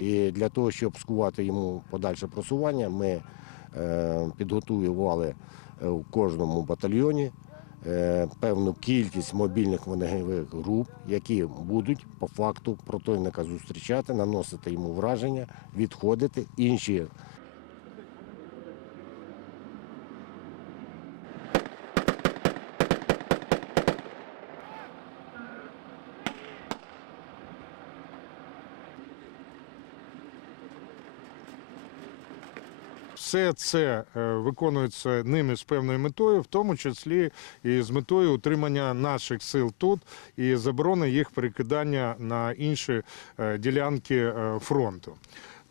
І для того, щоб скувати йому подальше просування, ми е, підготували е, в кожному батальйоні е, певну кількість мобільних вогневих груп, які будуть по факту противника зустрічати, наносити йому враження, відходити. Інші Все це е, виконується ними з певною метою, в тому числі і з метою утримання наших сил тут і заборони їх перекидання на інші е, ділянки е, фронту.